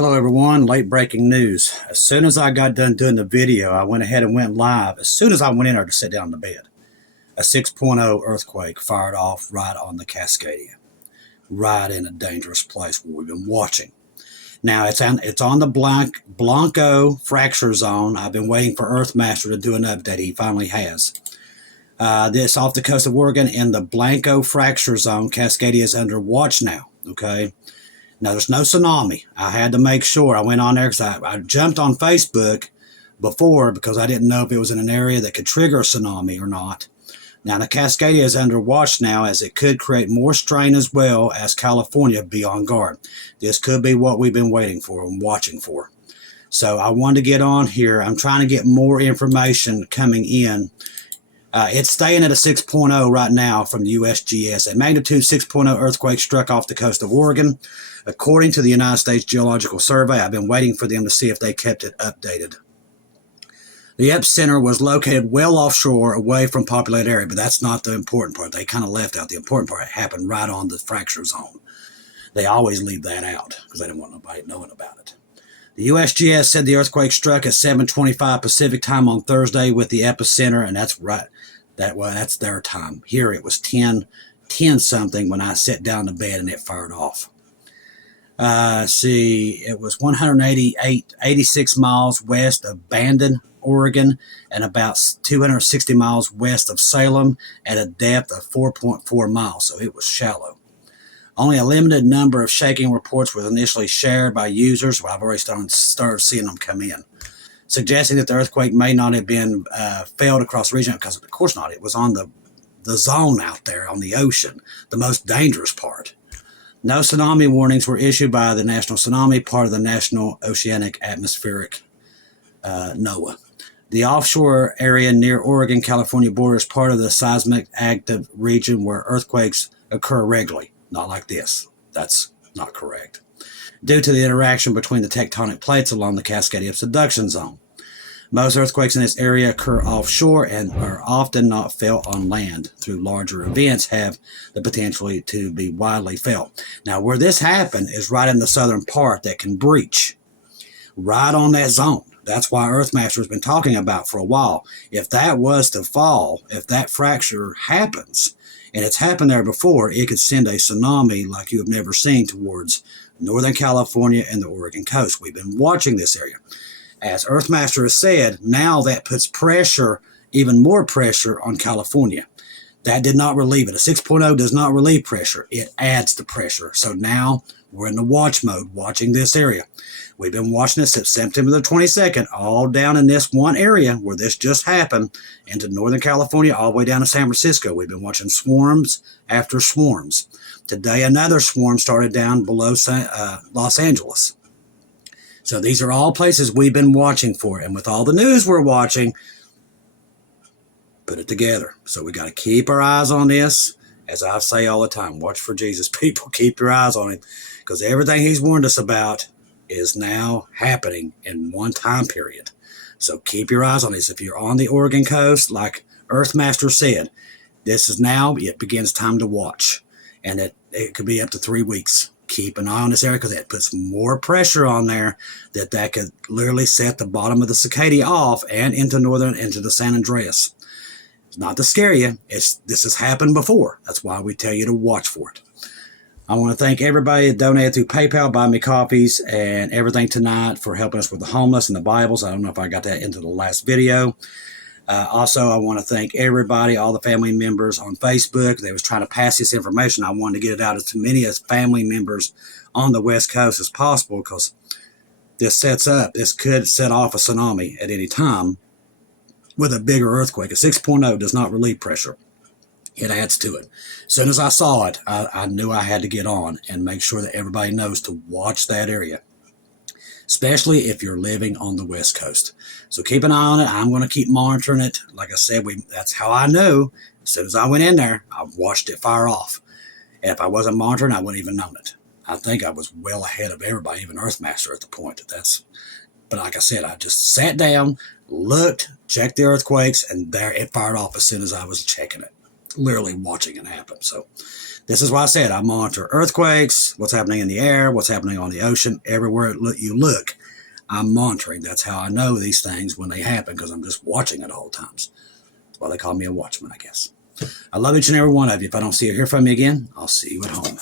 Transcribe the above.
Hello everyone, late breaking news. As soon as I got done doing the video, I went ahead and went live. As soon as I went in there to sit down in the bed, a 6.0 earthquake fired off right on the Cascadia, right in a dangerous place where we've been watching. Now it's on the Blanco Fracture Zone. I've been waiting for Earthmaster to do an update. He finally has. This off the coast of Oregon in the Blanco Fracture Zone. Cascadia is under watch now, okay? Now, there's no tsunami. I had to make sure. I went on there because I jumped on Facebook before because I didn't know if it was in an area that could trigger a tsunami or not. Now, the Cascadia is under watch now as it could create more strain as well as California be on guard. This could be what we've been waiting for and watching for. So I wanted to get on here. I'm trying to get more information coming in. It's staying at a 6.0 right now from the USGS. A magnitude 6.0 earthquake struck off the coast of Oregon. According to the United States Geological Survey, I've been waiting for them to see if they kept it updated. The epicenter was located well offshore, away from populated area, but that's not the important part. They kind of left out the important part. It happened right on the fracture zone. They always leave that out because they didn't want nobody knowing about it. The USGS said the earthquake struck at 7:25 Pacific time on Thursday with the epicenter, and that's right. That's their time. Here it was 10 something when I sat down to bed and it fired off. It was 86 miles west of Bandon, Oregon, and about 260 miles west of Salem at a depth of 4.4 miles, so it was shallow. Only a limited number of shaking reports were initially shared by users. Well, I've already started seeing them come in, suggesting that the earthquake may not have been felt across the region, because of course not. It was on the zone out there on the ocean, the most dangerous part. No tsunami warnings were issued by the National Tsunami, part of the National Oceanic Atmospheric NOAA. The offshore area near Oregon-California border is part of the seismic active region where earthquakes occur regularly. Not like this. That's not correct. Due to the interaction between the tectonic plates along the Cascadia subduction zone. Most earthquakes in this area occur offshore and are often not felt on land. Through larger events have the potential to be widely felt. Now, where this happened is right in the southern part that can breach. Right on that zone. That's why Earthmaster has been talking about for a while. If that was to fall, if that fracture happens, and it's happened there before, it could send a tsunami like you have never seen towards Northern California and the Oregon coast. We've been watching this area. As Earthmaster has said, now that puts pressure, even more pressure on California. That did not relieve it. A 6.0 does not relieve pressure. It adds the pressure. So now we're in the watch mode, watching this area. We've been watching this since September the 22nd, all down in this one area where this just happened, into Northern California, all the way down to San Francisco. We've been watching swarms after swarms. Today, another swarm started down below Los Angeles. So these are all places we've been watching for. And with all the news we're watching, put it together. So we got to keep our eyes on this. As I say all the time, watch for Jesus, people. Keep your eyes on him. Because everything he's warned us about is now happening in one time period. So keep your eyes on this. If you're on the Oregon coast, like Earthmaster said, this is now, it begins time to watch. And it could be up to 3 weeks. Keep an eye on this area because it puts more pressure on there that could literally set the bottom of the Cascadia off and into the San Andreas. It's not to scare you. This has happened before. That's why we tell you to watch for it. I want to thank everybody that donated through PayPal, buy me coffees, and everything tonight for helping us with the homeless and the Bibles. I don't know if I got that into the last video. Also, I want to thank everybody, all the family members on Facebook. They was trying to pass this information. I wanted to get it out to many as family members on the West Coast as possible because this could set off a tsunami at any time with a bigger earthquake. A 6.0 does not relieve pressure. It adds to it. As soon as I saw it, I knew I had to get on and make sure that everybody knows to watch that area, especially if you're living on the West Coast. So keep an eye on it. I'm going to keep monitoring it. Like I said, that's how I knew. As soon as I went in there, I watched it fire off. And if I wasn't monitoring, I wouldn't even known it. I think I was well ahead of everybody, even Earthmaster at the point. But like I said, I just sat down, looked, checked the earthquakes, and there it fired off as soon as I was checking it. literally watching it happen. So this is why I said I monitor earthquakes, what's happening in the air, what's happening on the ocean. Everywhere you look, I'm monitoring. That's how I know these things when they happen, because I'm just watching it all the times. That's why they call me a watchman, I guess. I love each and every one of you. If I don't see or hear from you again, I'll see you at home.